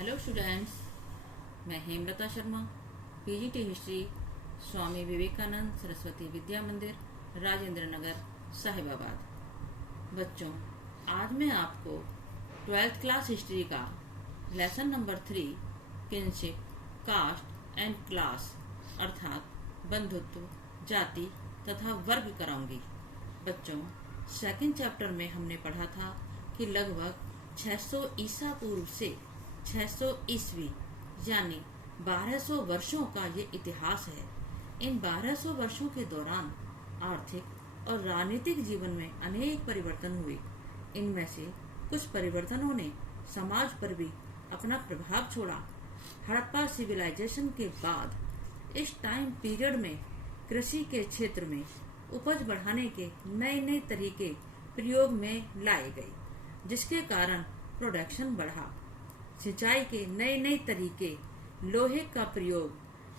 Hello students, मैं Hemlata Sharma, PGT history, Swami Vivekanand Saraswati Vidya Mandir, Rajendra Nagar, Sahibabad. बच्चों, आज मैं आपको 12th क्लास हिस्ट्री का lesson number 3 kinship, caste and class अर्थात बंधुत्व, जाति तथा वर्ग कराऊंगी। बच्चों, सेकंड चैप्टर में हमने पढ़ा था कि लगभग 600 ईसा पूर्व से 600 ईस्वी यानी 1200 वर्षों का ये इतिहास है। इन 1200 वर्षों के दौरान आर्थिक और राजनीतिक जीवन में अनेक परिवर्तन हुए। इनमें से कुछ परिवर्तनों ने समाज पर भी अपना प्रभाव छोड़ा। हड़प्पा सिविलाइजेशन के बाद इस टाइम पीरियड में कृषि के क्षेत्र में उपज बढ़ाने के नए नए तरीके प्रयोग में लाए गए, जिसके कारण प्रोडक्शन बढ़ा। सिंचाई के नए नए तरीके, लोहे का प्रयोग,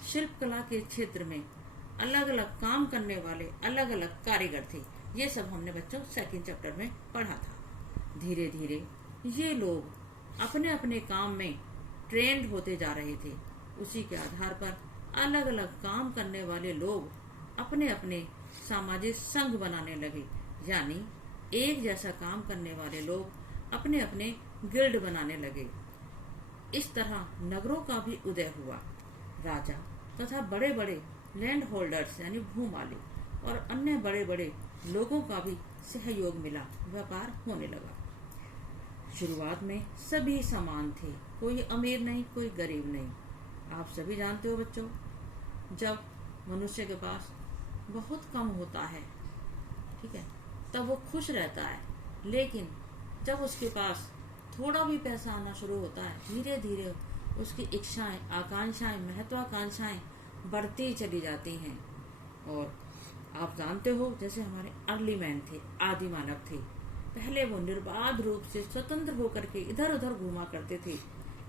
शिल्प कला के क्षेत्र में अलग अलग काम करने वाले अलग अलग कारीगर थे। ये सब हमने बच्चों सेकंड चैप्टर में पढ़ा था। धीरे धीरे ये लोग अपने अपने काम में ट्रेंड होते जा रहे थे। उसी के आधार पर अलग अलग काम करने वाले लोग अपने अपने सामाजिक संघ बनाने लगे, यानी एक जैसा काम करने वाले लोग अपने अपने गिल्ड बनाने लगे। इस तरह नगरों का भी उदय हुआ। राजा तथा बड़े बड़े लैंड होल्डर्स यानी भूमालिक और अन्य बड़े बड़े लोगों का भी सहयोग मिला, व्यापार होने लगा। शुरुआत में सभी समान थे, कोई अमीर नहीं, कोई गरीब नहीं। आप सभी जानते हो बच्चों, जब मनुष्य के पास बहुत कम होता है, ठीक है, तब वो खुश रहता है। लेकिन जब उसके पास थोड़ा भी पैसा आना शुरू होता है, धीरे धीरे उसकी इच्छाएं, आकांक्षाएं, महत्वाकांक्षाएं बढ़ती चली जाती हैं। और आप जानते हो, जैसे हमारे अर्ली मैन थे, आदि मानव थे, पहले वो निर्बाध रूप से स्वतंत्र होकर के इधर उधर घूमा करते थे।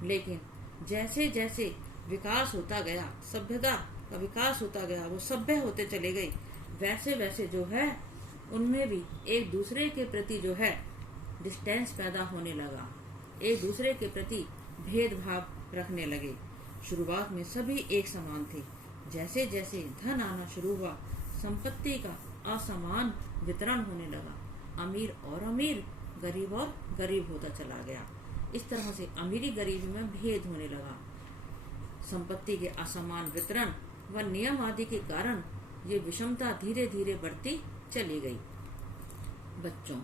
लेकिन जैसे जैसे विकास होता गया, सभ्यता का विकास होता गया, वो सभ्य होते चले गए, वैसे वैसे जो है उनमें भी एक दूसरे के प्रति जो है डिस्टेंस पैदा होने लगा, एक दूसरे के प्रति भेदभाव रखने लगे। शुरुआत में सभी एक समान थे। जैसे जैसे धन आना शुरू हुआ, संपत्ति का असमान वितरण होने लगा। अमीर और अमीर, गरीब और गरीब होता चला गया। इस तरह से अमीरी गरीबी में भेद होने लगा। संपत्ति के असमान वितरण व नियम आदि के कारण ये विषमता धीरे धीरे बढ़ती चली गई। बच्चों,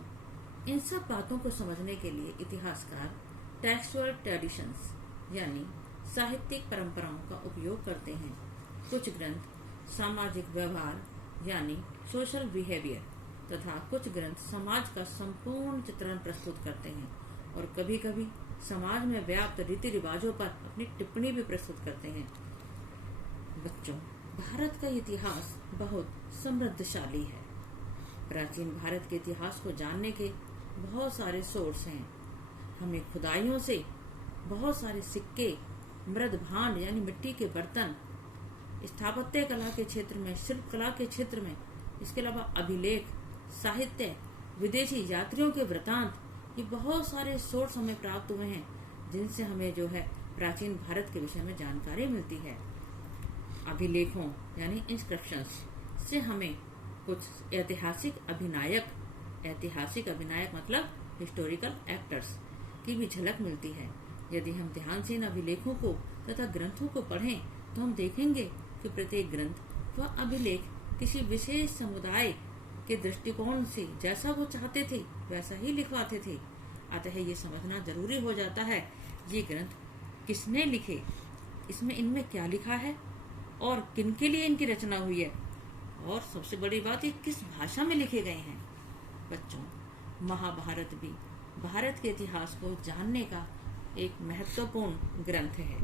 इन सब बातों को समझने के लिए इतिहासकार टेक्सचुअल ट्रेडिशंस यानी साहित्यिक परंपराओं का उपयोग करते हैं। कुछ ग्रंथ सामाजिक व्यवहार यानी सोशल बिहेवियर तथा कुछ ग्रंथ समाज का संपूर्ण चित्रण प्रस्तुत करते हैं, और कभी कभी समाज में व्याप्त रीति रिवाजों पर अपनी टिप्पणी भी प्रस्तुत करते हैं। बच्चों, भारत का इतिहास बहुत समृद्धशाली है। प्राचीन भारत के इतिहास को जानने के बहुत सारे सोर्स हैं। हमें खुदाइयों से बहुत सारे सिक्के, मृद भांड यानी मिट्टी के बर्तन, स्थापत्य कला के क्षेत्र में, शिल्प कला के क्षेत्र में, इसके अलावा अभिलेख, साहित्य, विदेशी यात्रियों के वृतांत, ये बहुत सारे सोर्स हमें प्राप्त हुए हैं, जिनसे हमें जो है प्राचीन भारत के विषय में जानकारी मिलती है। अभिलेखों यानी इंस्क्रिप्शंस से हमें कुछ ऐतिहासिक अभिनायक मतलब हिस्टोरिकल एक्टर्स की भी झलक मिलती है। यदि हम ध्यान से इन अभिलेखों को तथा ग्रंथों को पढ़ें तो हम देखेंगे कि प्रत्येक ग्रंथ व अभिलेख किसी विशेष समुदाय के दृष्टिकोण से जैसा वो चाहते थे वैसा ही लिखवाते थे। अतः ये समझना जरूरी हो जाता है ये ग्रंथ किसने लिखे, इनमें क्या लिखा है और किनके लिए इनकी रचना हुई है, और सबसे बड़ी बात ये किस भाषा में लिखे गए हैं। बच्चों, महाभारत भी भारत के इतिहास को जानने का एक महत्वपूर्ण ग्रंथ है।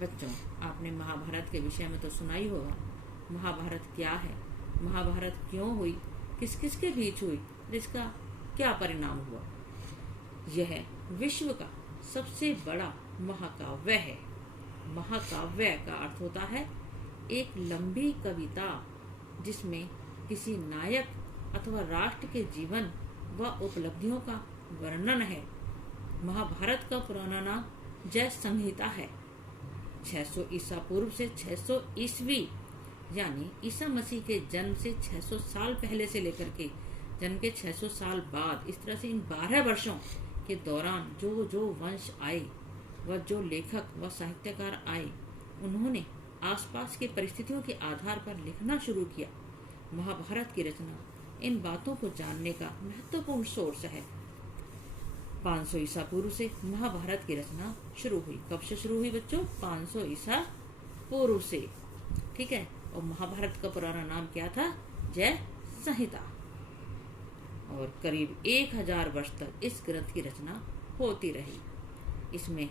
बच्चों, आपने महाभारत के विषय में तो सुना ही होगा। महाभारत क्या है, महाभारत क्यों हुई, किस किस के बीच हुई, इसका क्या परिणाम हुआ। यह विश्व का सबसे बड़ा महाकाव्य है। महाकाव्य का अर्थ होता है एक लंबी कविता जिसमें किसी नायक अथवा राष्ट्र के जीवन व उपलब्धियों का वर्णन है। महाभारत का पुराना नाम जय संहिता है। 600 ईसा पूर्व से 600 ईस्वी यानी ईसा मसीह के जन्म से 600 साल पहले से लेकर के जन्म के 600 साल बाद, इस तरह से इन 12 वर्षों के दौरान जो जो वंश आए व जो लेखक व साहित्यकार आए, उन्होंने आसपास की परिस्थितियों के आधार पर लिखना शुरू किया। महाभारत की रचना इन बातों को जानने का महत्वपूर्ण सोर्स है। 500 ईसा पूर्व से महाभारत की रचना शुरू हुई। कब से शुरू हुई बच्चों? 500 ईसा पूर्व से। ठीक है। और महाभारत का पुराना नाम क्या था? जय संहिता। और करीब 1000 वर्ष तक इस ग्रंथ की रचना होती रही। इसमें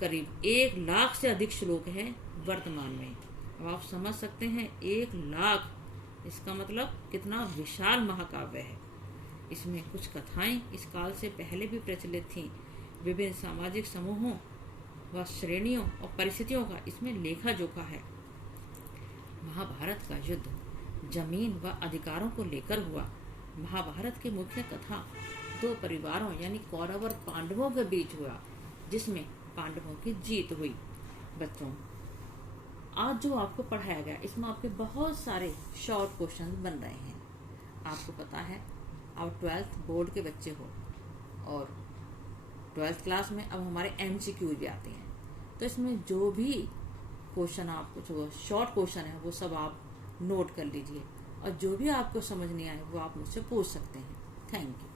करीब 1 लाख से अधिक श्लोक हैं वर्तमान में। अब आप समझ सकते हैं 1 लाख, इसका मतलब कितना विशाल महाकाव्य है। इसमें कुछ कथाएं इस काल से पहले भी प्रचलित थीं। विभिन्न सामाजिक समूहों व श्रेणियों और परिस्थितियों का इसमें लेखा जोखा है। महाभारत का युद्ध जमीन व अधिकारों को लेकर हुआ। महाभारत की मुख्य कथा 2 परिवारों यानी कौरव और पांडवों के बीच हुआ, जिसमें पांडवों की जीत हुई। बच्चों, आज जो आपको पढ़ाया गया इसमें आपके बहुत सारे शॉर्ट क्वेश्चन बन रहे हैं। आपको पता है आप 12th बोर्ड के बच्चे हो और 12th क्लास में अब हमारे MCQ भी आते हैं, तो इसमें जो भी क्वेश्चन आपको जो शॉर्ट क्वेश्चन है वो सब आप नोट कर लीजिए और जो भी आपको समझ नहीं आए वो आप मुझसे पूछ सकते हैं। Thank you.